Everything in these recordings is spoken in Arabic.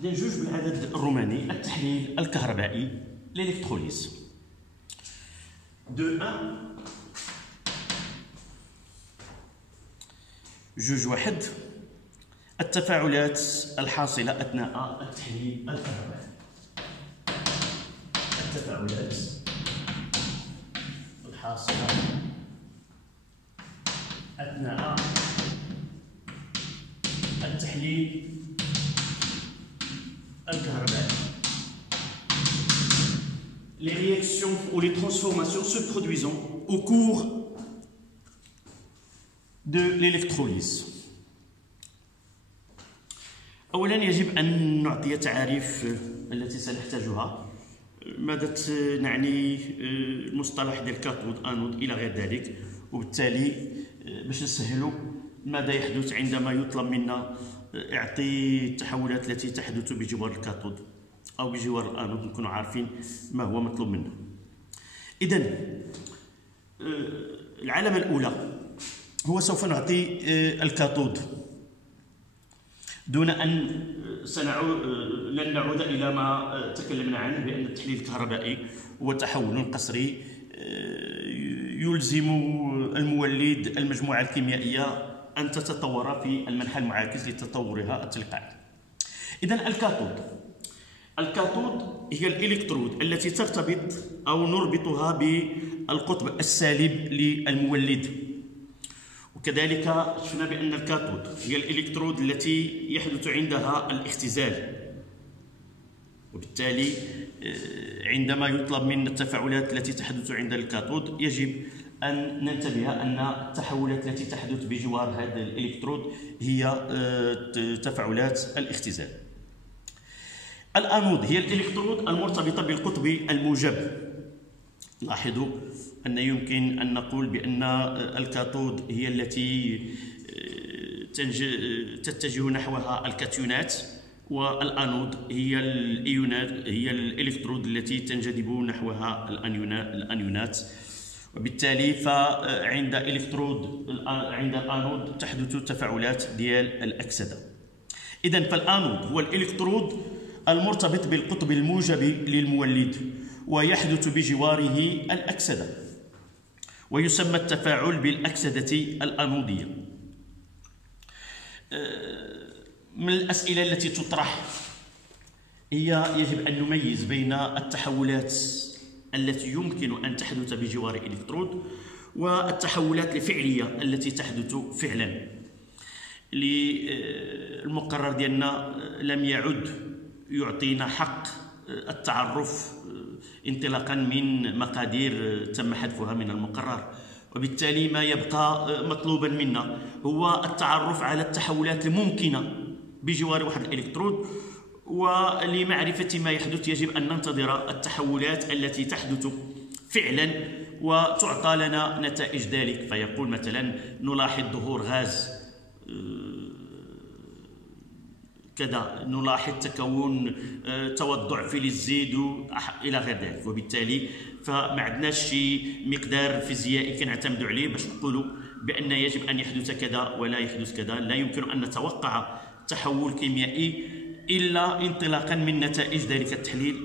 إذا جوج بالعدد الروماني التحليل الكهربائي الإلكتروليز. دو 1 جوج واحد التفاعلات الحاصلة أثناء التحليل الكهربائي. التفاعلات الحاصلة أثناء التحليل الكهربائي. Les réactions ou les transformations se produisant au cours de l'électrolyse. أولا يجب أن نعطي تعاريف التي سنحتاجها. ماذا نعني المصطلح ديال كاثود انود الى غير ذلك، وبالتالي باش نسهلوا ماذا يحدث عندما يطلب منا اعطي التحولات التي تحدث بجوار الكاثود او بجوار الانود، نكونوا عارفين ما هو مطلوب منا. اذا العلامه الاولى هو سوف نعطي الكاثود دون ان لن نعود الى ما تكلمنا عنه بان التحليل الكهربائي هو تحول قصري يلزم المولد المجموعه الكيميائيه ان تتطور في المنحى المعاكس لتطورها التلقائي. اذا الكاثود هي الالكترود التي ترتبط او نربطها بالقطب السالب للمولد. وكذلك شفنا بأن الكاثود هي الإلكترود التي يحدث عندها الاختزال، وبالتالي عندما يطلب منا التفاعلات التي تحدث عند الكاثود يجب أن ننتبه أن التحولات التي تحدث بجوار هذا الإلكترود هي تفاعلات الاختزال. الأنود هي الإلكترود المرتبطة بالقطب الموجب. لاحظوا أن يمكن أن نقول بأن الكاثود هي التي تتجه نحوها الكاتيونات، والأنود هي الإيونات، هي الإلكترود التي تنجذب نحوها الأنيونات. وبالتالي فعند عند الأنود تحدث تفاعلات ديال الأكسدة. إذن فالأنود هو الإلكترود المرتبط بالقطب الموجب للمولد ويحدث بجواره الأكسدة، ويسمى التفاعل بالأكسدة الأنودية. من الأسئلة التي تطرح هي يجب أن نميز بين التحولات التي يمكن أن تحدث بجوار إلكترود والتحولات الفعلية التي تحدث فعلا. المقرر ديالنا لم يعد يعطينا حق التعرف انطلاقا من مقادير تم حذفها من المقرر، وبالتالي ما يبقى مطلوبا منا هو التعرف على التحولات الممكنة بجوار واحد الإلكترود. ولمعرفة ما يحدث يجب أن ننتظر التحولات التي تحدث فعلا وتعطى لنا نتائج ذلك. فيقول مثلا نلاحظ ظهور غاز كذا، نلاحظ تكون توضع فلزيد الى غير ذلك، وبالتالي فما عندناش شي مقدار فيزيائي كنعتمدوا عليه باش نقولوا بان يجب ان يحدث كذا ولا يحدث كذا. لا يمكن ان نتوقع تحول كيميائي الا انطلاقا من نتائج ذلك التحليل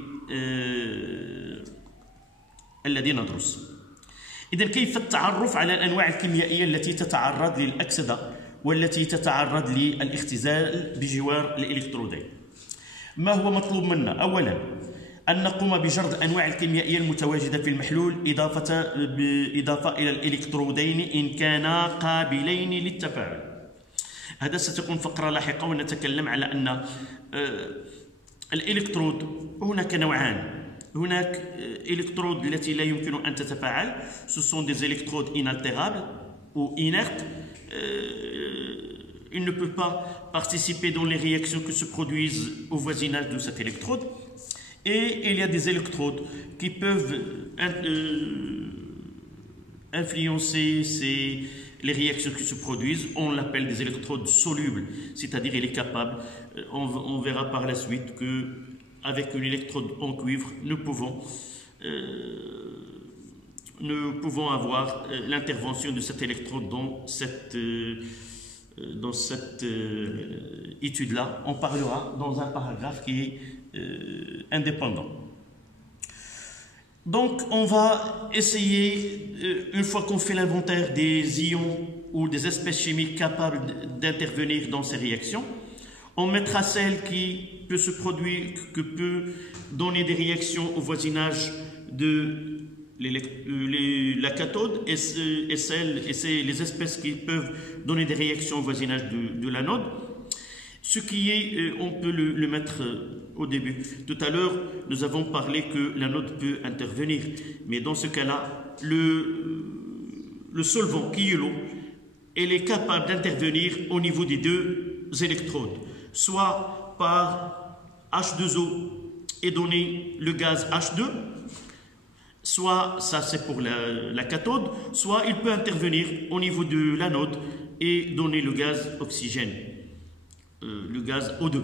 الذي ندرس. اذا كيف التعرف على الانواع الكيميائيه التي تتعرض للاكسده والتي تتعرض للاختزال بجوار الإلكترودين؟ ما هو مطلوب منا؟ أولا أن نقوم بجرد الأنواع الكيميائية المتواجدة في المحلول إضافة إلى الإلكترودين إن كانا قابلين للتفاعل. هذا ستكون فقرة لاحقة ونتكلم على أن الإلكترود هناك نوعان. هناك إلكترود التي لا يمكن أن تتفاعل، ce sont des électrodes inaltérables ou inertes. Il ne peut pas participer dans les réactions qui se produisent au voisinage de cet électrode. Et il y a des électrodes qui peuvent influencer les réactions qui se produisent. On l'appelle des électrodes solubles, c'est-à-dire il est capable, on verra par la suite qu'avec une électrode en cuivre, nous pouvons avoir l'intervention de cet électrode dans dans cette étude-là, on parlera dans un paragraphe qui est indépendant. Donc, on va essayer, une fois qu'on fait l'inventaire des ions ou des espèces chimiques capables d'intervenir dans ces réactions, on mettra celle qui peut se produire, que peut donner des réactions au voisinage de la cathode et les espèces qui peuvent donner des réactions au voisinage de l'anode. Ce qui est, on peut le mettre au début. Tout à l'heure, nous avons parlé que l'anode peut intervenir, mais dans ce cas-là, le solvant qui est l'eau, elle est capable d'intervenir au niveau des deux électrodes, soit par H2O et donner le gaz H2, soit, ça c'est pour la cathode, soit il peut intervenir au niveau de l'anode et donner le gaz oxygène, le gaz O2.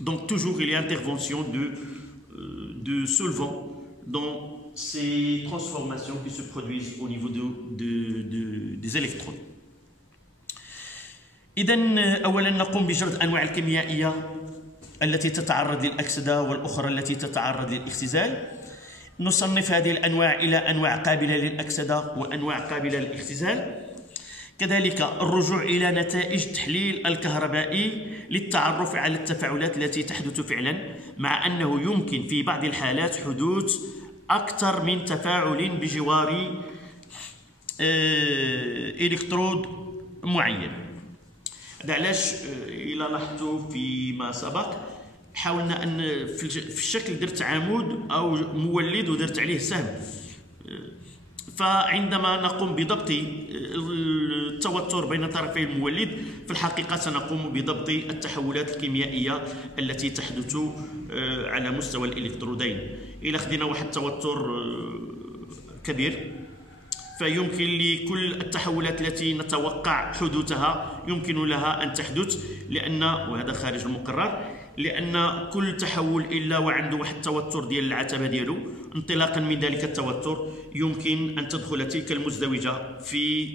Donc toujours il y a intervention de solvants dans ces transformations qui se produisent au niveau des électrodes. إذن أولا نقوم بجرد أنواع الكيميائية التي تتعرض للأكسدة والأخرى التي تتعرض للاختزال. نصنف هذه الأنواع إلى أنواع قابلة للأكسدة وأنواع قابلة للاختزال. كذلك الرجوع إلى نتائج تحليل الكهربائي للتعرف على التفاعلات التي تحدث فعلا، مع أنه يمكن في بعض الحالات حدوث أكثر من تفاعل بجوار إلكترود معين. هذا علاش إلا لاحظتوا فيما سبق حاولنا أن في الشكل درت عمود أو مولد ودرت عليه سهم، فعندما نقوم بضبط التوتر بين طرفي المولد في الحقيقة سنقوم بضبط التحولات الكيميائية التي تحدث على مستوى الإلكترودين. إذا خدينا واحد التوتر كبير فيمكن لكل التحولات التي نتوقع حدوثها يمكن لها أن تحدث، لأن وهذا خارج المقرر، لأن كل تحول إلا وعنده واحد التوتر ديال العتبة ديالو. انطلاقا من ذلك التوتر يمكن أن تدخل تلك المزدوجة في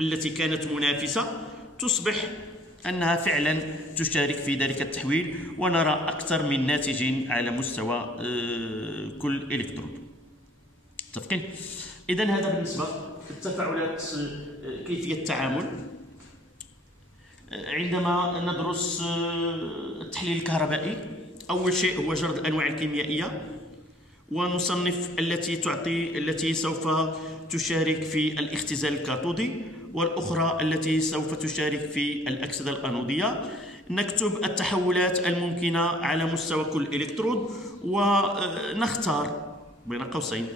التي كانت منافسة تصبح أنها فعلا تشارك في ذلك التحويل، ونرى أكثر من ناتج على مستوى كل إلكترون. متفقين؟ إذن هذا بالنسبة للتفاعلات كيفية التعامل. عندما ندرس التحليل الكهربائي أول شيء هو جرد الأنواع الكيميائية، ونصنف التي سوف تشارك في الاختزال الكاثودي والأخرى التي سوف تشارك في الأكسدة الأنودية. نكتب التحولات الممكنة على مستوى كل إلكترود ونختار بين قوسين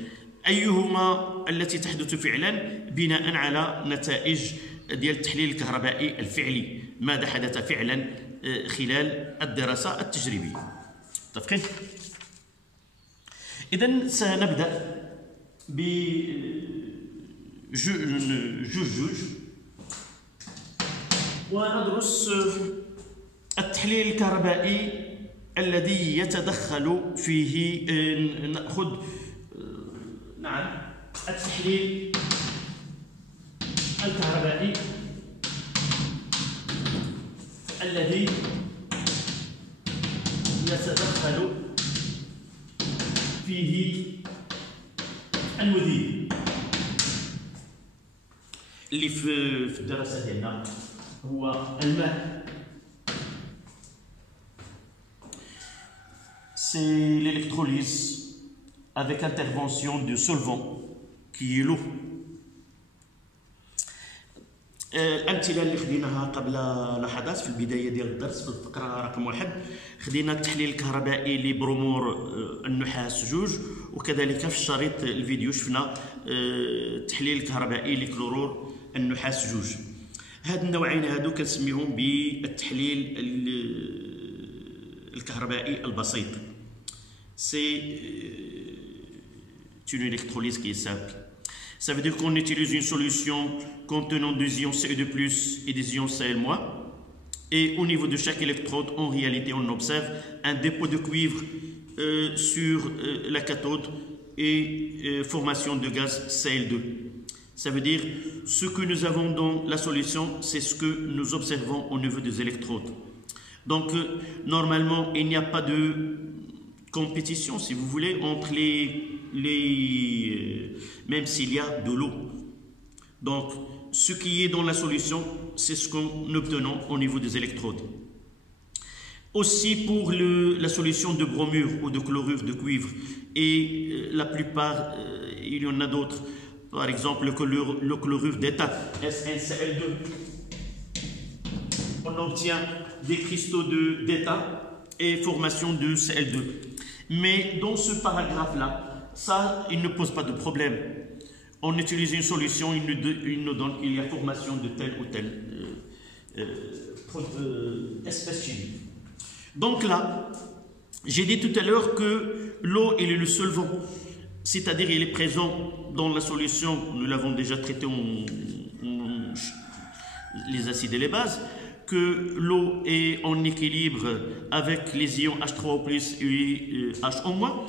أيهما التي تحدث فعلا بناء على نتائج ديال التحليل الكهربائي الفعلي، ماذا حدث فعلا خلال الدراسة التجريبية. متفقين؟ إذن سنبدأ ب جوج وندرس التحليل الكهربائي الذي يتدخل فيه. نأخذ التحليل الكهربائي الذي يتدخل فيه المذيب اللي في الدراسة ديالنا هو الماء. C'est l'électrolyse avec intervention de solvant qui est l'eau. الأمثلة اللي خديناها قبل لحظات في البداية ديال الدرس في الفقرة رقم 1 خدينا التحليل الكهربائي لبرومور النحاس 2، وكذلك في الشريط الفيديو شفنا التحليل الكهربائي لكلورور النحاس 2. هاد النوعين هادو كنسميهم بالتحليل الكهربائي البسيط. C'est une électrolyse qui est simple. Ça veut dire qu'on utilise une solution contenant des ions Ce2+ et des ions Cl-. Et au niveau de chaque électrode, en réalité, on observe un dépôt de cuivre sur la cathode et formation de gaz Cl2. Ça veut dire ce que nous avons dans la solution, c'est ce que nous observons au niveau des électrodes. Donc, normalement, il n'y a pas de compétition, si vous voulez, entre même s'il y a de l'eau. Donc, ce qui est dans la solution, c'est ce qu'on obtenons au niveau des électrodes. Aussi pour la solution de bromure ou de chlorure de cuivre, et la plupart, il y en a d'autres. Par exemple, le chlorure d'étain, SnCl2. On obtient des cristaux d'étain et formation de Cl2. Mais dans ce paragraphe-là, ça, il ne pose pas de problème. On utilise une solution, il nous donne qu'il y a formation de telle ou telle espèce chimique. Donc là, j'ai dit tout à l'heure que l'eau, elle est le solvant. C'est-à-dire il est présent dans la solution, nous l'avons déjà traité les acides et les bases, que l'eau est en équilibre avec les ions H3O+, et HO-.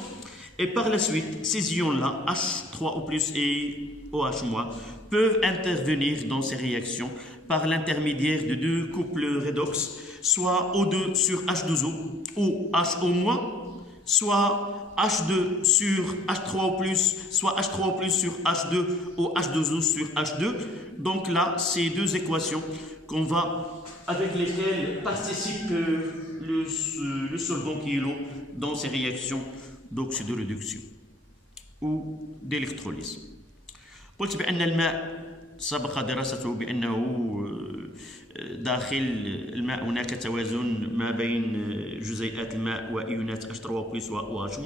Et par la suite, ces ions-là, H3O+, et OH-, peuvent intervenir dans ces réactions par l'intermédiaire de deux couples redox, soit O2 sur H2O ou HO-, soit H2 sur H3O+, soit H3O+, sur H2 ou H2O sur H2. Donc là, c'est deux équations avec lesquelles participe le solvant qui est l'eau dans ces réactions d'oxydoréduction ou d'électrolyse. قلت بأن الماء سبق دراسته بأنه داخل الماء هناك توازن ما بين جزيئات الماء وإيونات H3O+ و OH-،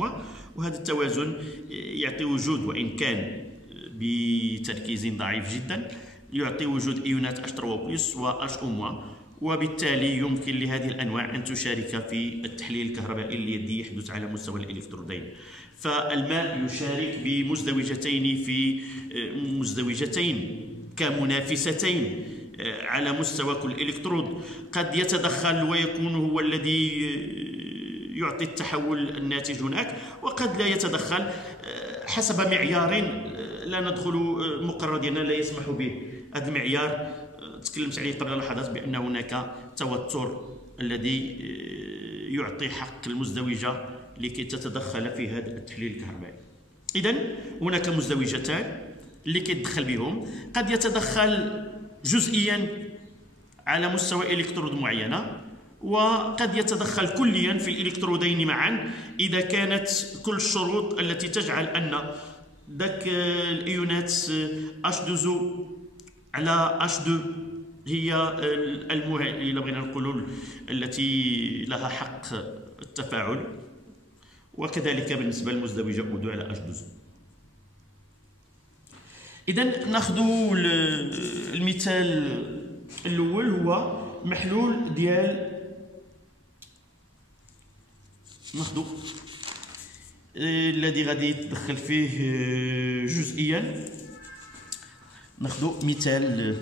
وهذا التوازن يعطي وجود، وإن كان بتركيز ضعيف جدا، يعطي وجود إيونات H3O+ و HO-، وبالتالي يمكن لهذه الأنواع أن تشارك في التحليل الكهربائي الذي يحدث على مستوى الإلكترودين. فالماء يشارك بمزدوجتين كمنافستين على مستوى كل إلكترود. قد يتدخل ويكون هو الذي يعطي التحول الناتج هناك، وقد لا يتدخل حسب معيار لا ندخل مقرر ديالنا لا يسمح به. هذا المعيار تكلمت عليه قبل لحظات بأن هناك توتر الذي يعطي حق المزدوجة لكي تتدخل في هذا التحليل الكهربائي. إذن هناك مزدوجتان اللي كيتدخل بهم، قد يتدخل جزئيا على مستوى إلكترود معينة، وقد يتدخل كليا في الإلكترودين معا إذا كانت كل الشروط التي تجعل أن ذاك الإيونات H2O على H2 هي إذا بغينا نقولوا التي لها حق التفاعل، وكذلك بالنسبة للمزدوجة O2 على H2O. إذا ناخذ المثال الأول، هو محلول ديال ناخذ الذي غادي يتدخل فيه جزئيا. ناخذ مثال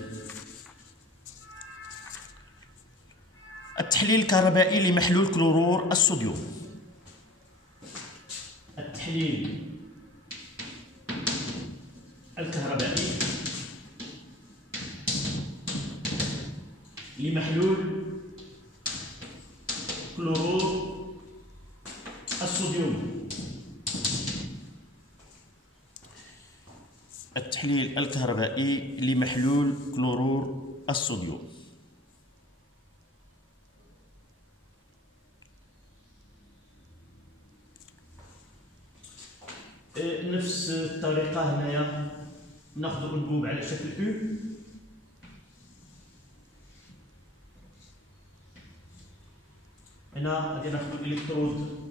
التحليل الكهربائي لمحلول كلورور الصوديوم. التحليل الكهربائي لمحلول كلورور الصوديوم. التحليل الكهربائي لمحلول كلورور الصوديوم. نفس الطريقة هنايا ناخذ أنبوب على شكل U، هنا غادي ناخذ الإلكترود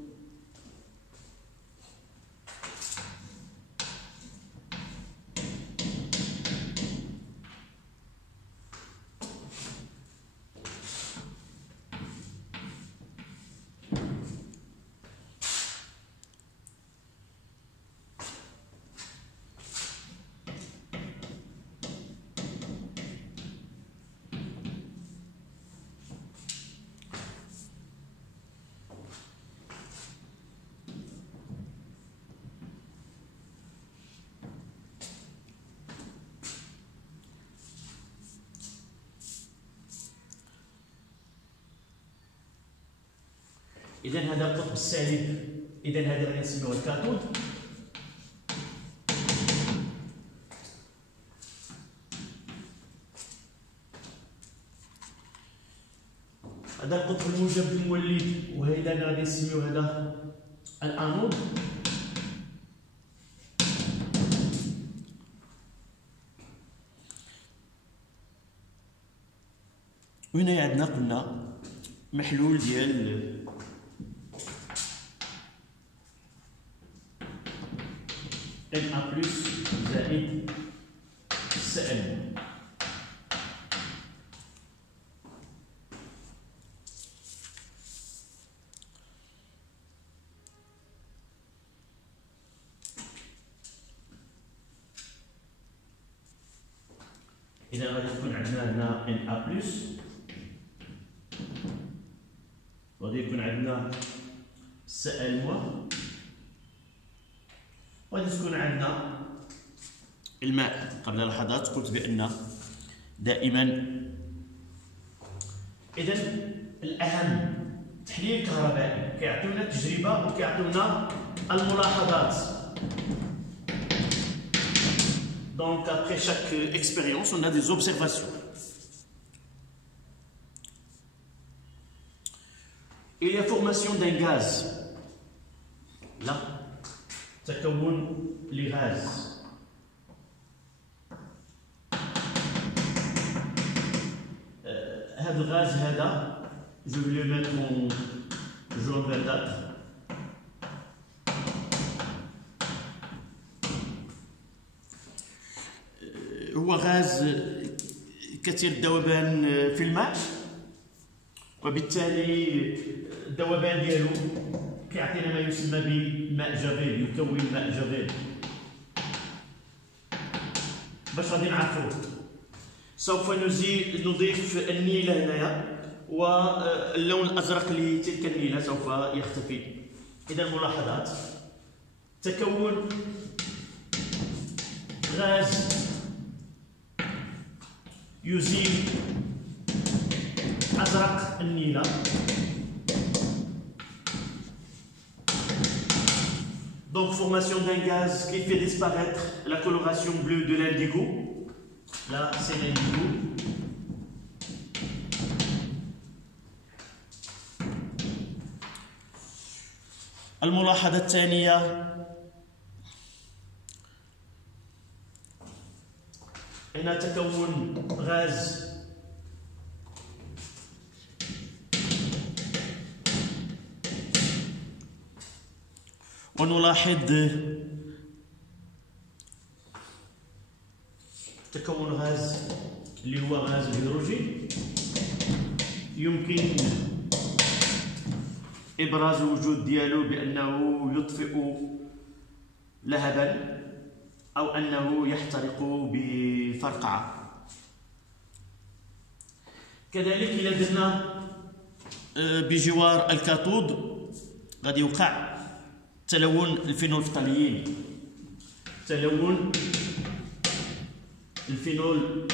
إذا هذا القطب السالب، إذا هذا غادي نسميوه الكاثود. هذا القطب الموجب المولد، وهذا غادي نسميوه هذا الانود. وهنا عندنا قلنا محلول ديال Na بلس زائد Cl. إذا غادي تكون عندنا هنا Na بلس، وغادي يكون عندنا Cl موان، وغادي تكون عندنا الماء. قبل لحظات قلت بأن دائما إذا الأهم تحليل كهربائي كيعطيونا التجربة وكيعطيونا الملاحظات. Donc après chaque expérience, on a des observations. Il y a formation d'un gaz. Là, تكون لغاز. هذا الغاز هذا je vais le mettre en jaune verdâtre. هو غاز كثير الذوبان في الماء، وبالتالي الذوبان ديالو كيعطينا ما يسمى بماء جافيل، يكون ماء جافيل. باش غادي نعرفوه سوف نضيف النيلة هنايا، واللون الأزرق لتلك النيلة سوف يختفي. إذا ملاحظات تكون غاز يزيل أزرق النيلة، donc formation d'un gaz qui fait disparaître la coloration bleue de l'indigo. Là c'est l'indigo. الملاحظة الثانية هنا تكون غاز ونلاحظ تكون غاز اللي هو غاز الهيدروجين، يمكن إبراز وجود ديالو بأنه يطفئ لهبا أو أنه يحترق بفرقعة. كذلك إذا درنا بجوار الكاثود غادي يوقع تلون الفينولفتاليين. تلون الفينول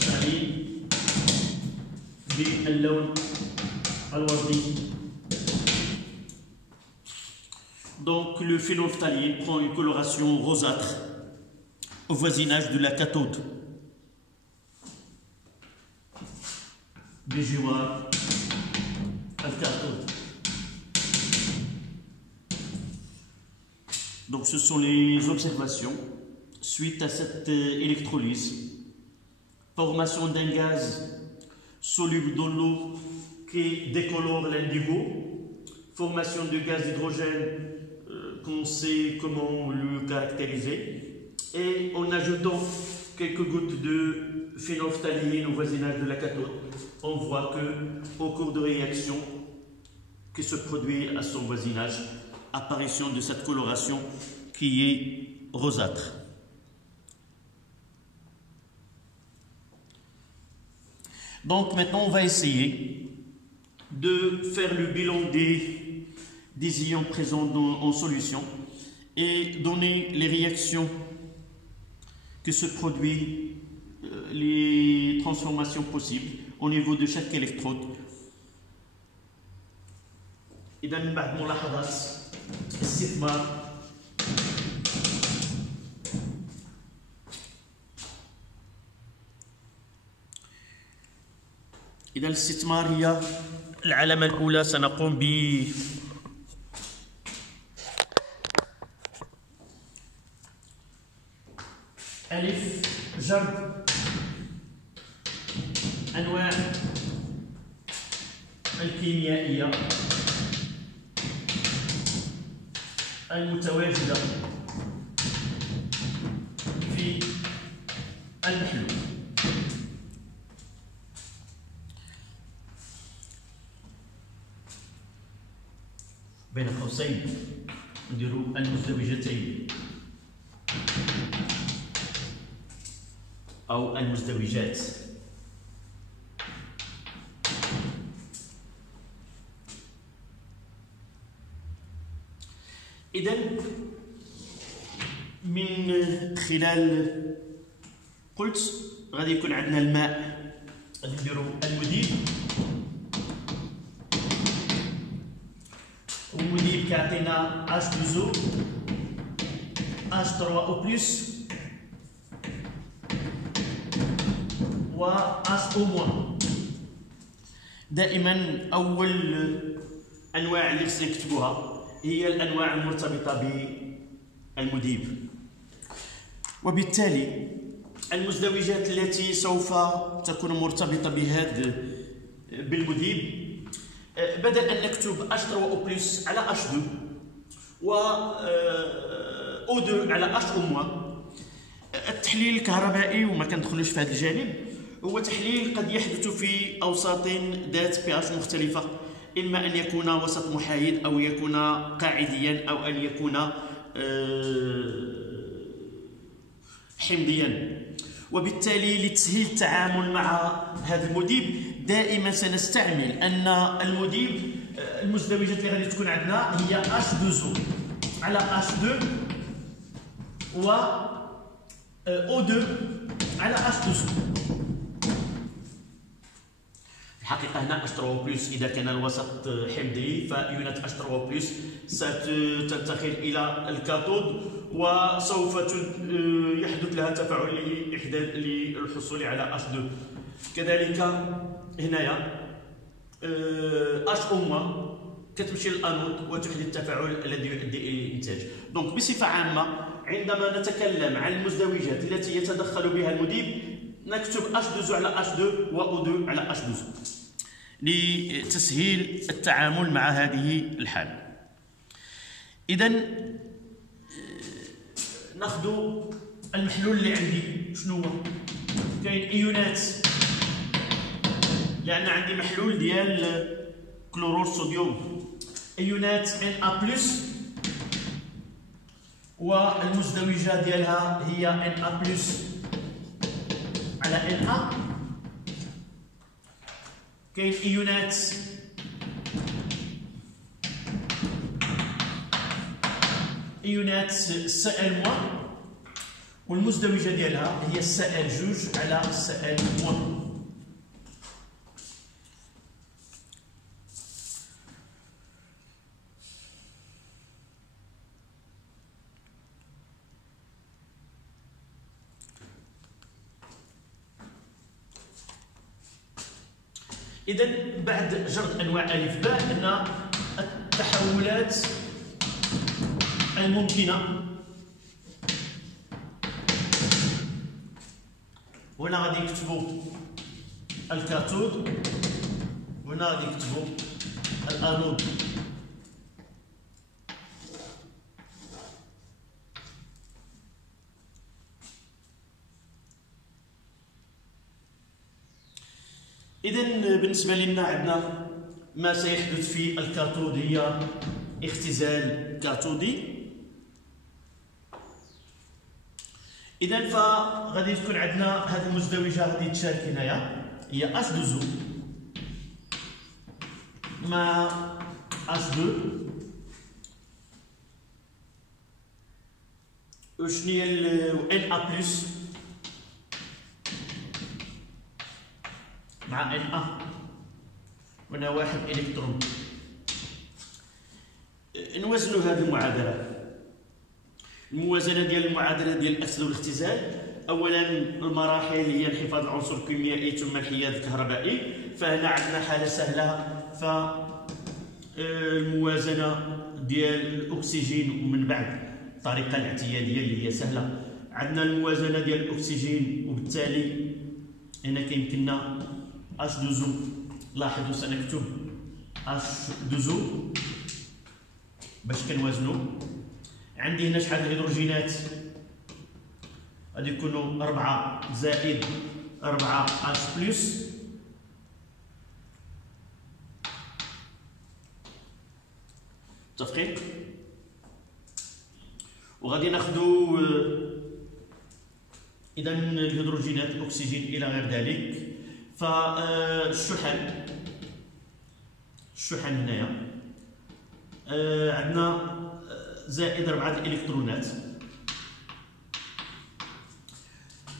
فتالين باللون الوردي. Donc le phénolphtaline prend une coloration rosâtre au voisinage de la cathode. بجوار الكاثود. Donc ce sont les observations suite à cette électrolyse. Formation d'un gaz soluble dans l'eau qui décolore l'indigo. Formation de gaz d'hydrogène qu'on sait comment le caractériser. Et en ajoutant quelques gouttes de phénolphtaline au voisinage de la cathode, on voit que au cours de réaction qui se produit à son voisinage, apparition de cette coloration qui est rosâtre. Donc maintenant on va essayer de faire le bilan des ions présents en solution et donner les réactions que se produisent, les transformations possibles au niveau de chaque électrode إذا من بعد ملاحظات استثمار إذا الاستثمار هي العلامة الأولى سنقوم ب ألف جر أنواع الكيميائية المتواجدة في المحلول. بين قوسين نديرو المزدوجتين أو المزدوجات. إذن من خلال قلت غادي يكون عندنا الماء، غادي نديرو المذيب، والمذيب كيعطينا H2O H3O+ و HO-. دائما أول أنواع اللي خصنا نكتبوها هي الأنواع المرتبطة بالمذيب، وبالتالي المزدوجات التي سوف تكون مرتبطة بالمذيب بدل أن نكتب H3O+ على H2 و O2 على H-. التحليل الكهربائي وما كندخلوش في هذا الجانب هو تحليل قد يحدث في أوساط ذات pH مختلفة، إما أن يكون وسط محايد أو يكون قاعديا أو أن يكون حمضيا. وبالتالي لتسهيل التعامل مع هذا المذيب دائما سنستعمل أن المذيب المزدوجات اللي غادي تكون عندنا هي H2O على H2 و O2 على H2O. في الحقيقة هنا H3O+ إذا كان الوسط حمضي فيونت H3O+ ستنتقل إلى الكاثود وسوف يحدث لها تفاعل للحصول على H2. كذلك هنايا HO- كتمشي للانود وتحدث التفاعل الذي يؤدي الى الانتاج. دونك بصفه عامه عندما نتكلم عن المزدوجات التي يتدخل بها المذيب نكتب H2O على H2 و O2 على H2 لتسهيل التعامل مع هذه الحالة. إذا ناخذ المحلول اللي عندي شنو هو؟ كاين ايونات، لأن عندي محلول ديال كلورور صوديوم، ايونات Na+ والمزدوجة ديالها هي Na+ على Na. كاين ايونات Cl- والمزدوجة ديالها هي Cl2 على Cl-. إذن بعد جرد أنواع ألف باء أن التحولات الممكنة هنا غادي نكتبوا الكاثود وهنا غادي نكتبوا الانود. إذن بالنسبة لنا عندنا ما سيحدث في الكاثود هي اختزال كاثودي. إذن فغادي تكون عندنا هذه المزدوجة غادي تشارك هنايا هي H2O مع H2 وشنو هي Na+ مع Na، هنا واحد إلكترون. نوازنوا هذه المعادله. الموازنه ديال المعادله ديال الاكسده والاختزال، اولا المراحل هي انحفاظ العنصر الكيميائي ثم الحياد الكهربائي. فهنا عندنا حاله سهله، فالموازنه ديال الاكسجين ومن بعد الطريقه الاعتياديه اللي هي سهله. عندنا الموازنه ديال الاكسجين، وبالتالي هنا كيمكننا H2O. لاحظوا سنكتب H2O باش كنوازنوا. عندي هنا شحال الهيدروجينات؟ غادي يكونوا 4 زائد 4 H بلس متفقين؟ وغادي ناخذوا اذا الهيدروجينات الاكسجين الى غير ذلك. فالشحن هنايا عندنا زائد 4 الالكترونات.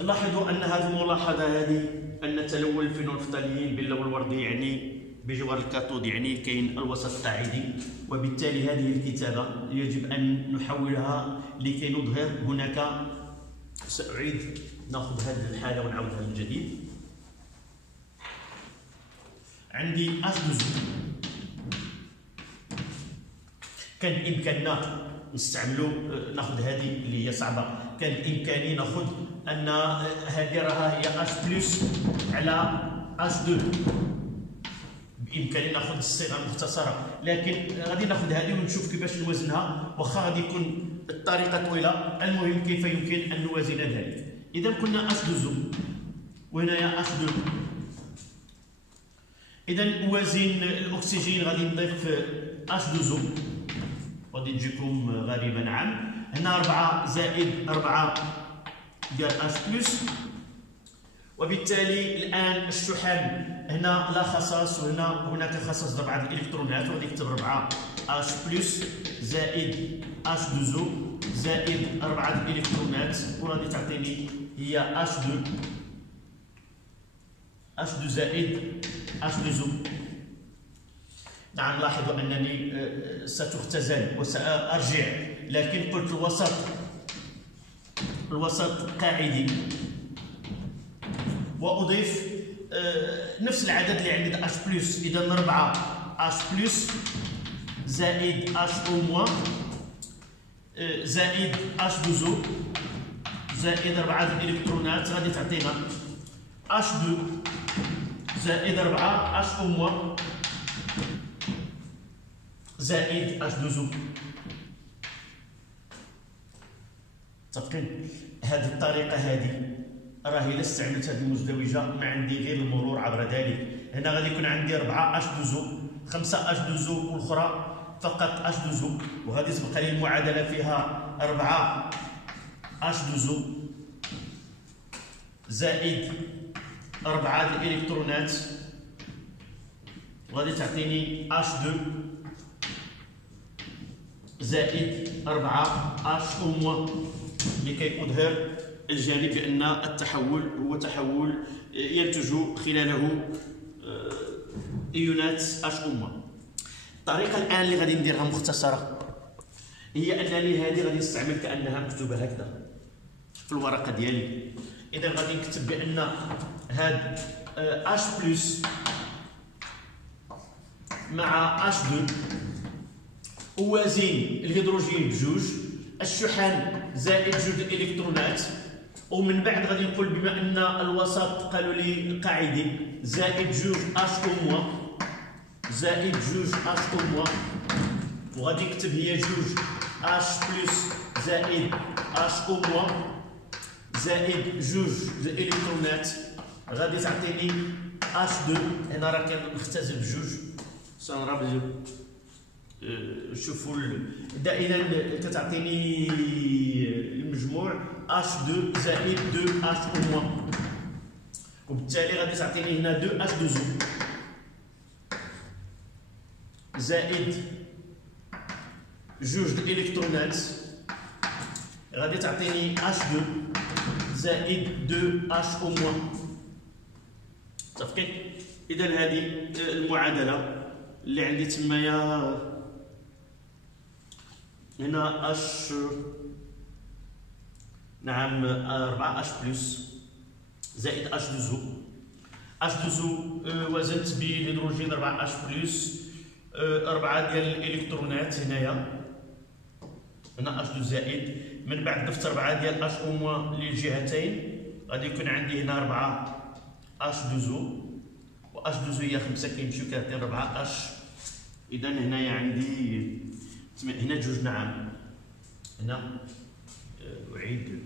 لاحظوا ان هذه الملاحظه هذه ان تلون الفينولفتاليين باللون الوردي يعني بجوار الكاثود يعني كاين الوسط القاعدي، وبالتالي هذه الكتابه يجب ان نحولها لكي نظهر هناك. سأعيد ناخذ هذه الحاله ونعاودها من جديد. عندي H2O، كان بامكاننا نستعملوا ناخذ هذه اللي هي صعبه، كان بامكاني ناخذ ان هذه راها هي H بلس على H2، بامكاني ناخذ الصيغه المختصره، لكن غادي ناخذ هذه ونشوف كيفاش نوازنها، واخا غادي يكون الطريقه طويله، المهم كيف يمكن ان نوازن ذلك. اذا كنا H2O وهنايا H2، اذا نوازن الاكسجين غادي نضيف H2O، غادي تجيكم غريبه. نعم، هنا 4 زائد 4 ديال H بلس، وبالتالي الان الشحن هنا لا خصاص وهنا هناك خصاص ضرب عدد الالكترونات، وغادي نكتب 4 H بلس زائد H2O زائد 4 الالكترونات، وغادي تعطيني هي H2 زائد H2O. نعم، لاحظوا انني ستختزل وسأرجع، لكن قلت الوسط قاعدي، واضيف نفس العدد اللي عندي H بلس. اذا 4 H بلس زائد HO موان زائد H2O زائد 4 الالكترونات غادي تعطينا H2 زائد 4 HO موان زائد H2O. متفقين؟ هذه الطريقه هذه راهي الا استعملت هذه المزدوجه ما عندي غير المرور عبر ذلك. هنا غادي يكون عندي 4 H2O 5 H2O والاخرى فقط H2O، وغادي تبقى لي المعادله فيها 4 H2O زائد 4 الالكترونات، وغادي تعطيني H2 زائد 4 HO موان، لكي أظهر الجانب بأن التحول هو تحول ينتج خلاله إيونات HO موان. الطريقة الآن اللي غادي نديرها مختصرة هي أنني هذه غادي نستعمل كأنها مكتوبة هكذا في الورقة ديالي. إذا غادي نكتب بأن هاد H بلس مع H2 أوازن الهيدروجين بجوج، الشحن زائد جوج الإلكترونات، ومن بعد غادي نقول بما أن الوسط قالوا لي قاعدي زائد جوج HO موان زائد جوج HO موان، وغادي نكتب هي جوج H بلس زائد HO موان زائد جوج الإلكترونات، غادي تعطيني H2. هنا راه كنختزل بجوج سنربزو. شوفوا دائما كتعطيني المجموع H2 زائد 2 HO موان، وبالتالي غادي تعطيني هنا 2 H2O زائد جوج الالكترونات، غادي تعطيني H2 زائد 2 HO موان. متفقين؟ اذا هذه المعادله اللي عندي تمايا هنا اش، نعم 4 اش بلس زائد اش دوزو. اش دوزو وزنت بالهيدروجين 4 اش بلس 4 ديال الالكترونات هنايا، هنا اش دو زائد، من بعد ضفت 4 ديال اش او موان للجهتين، غادي يكون عندي هنا 4 اش دوزو، و اش دوزو هي 5 كيمشيو كيعطي 4 اش. اذا هنايا عندي هنا جوج، نعم هنا اعيد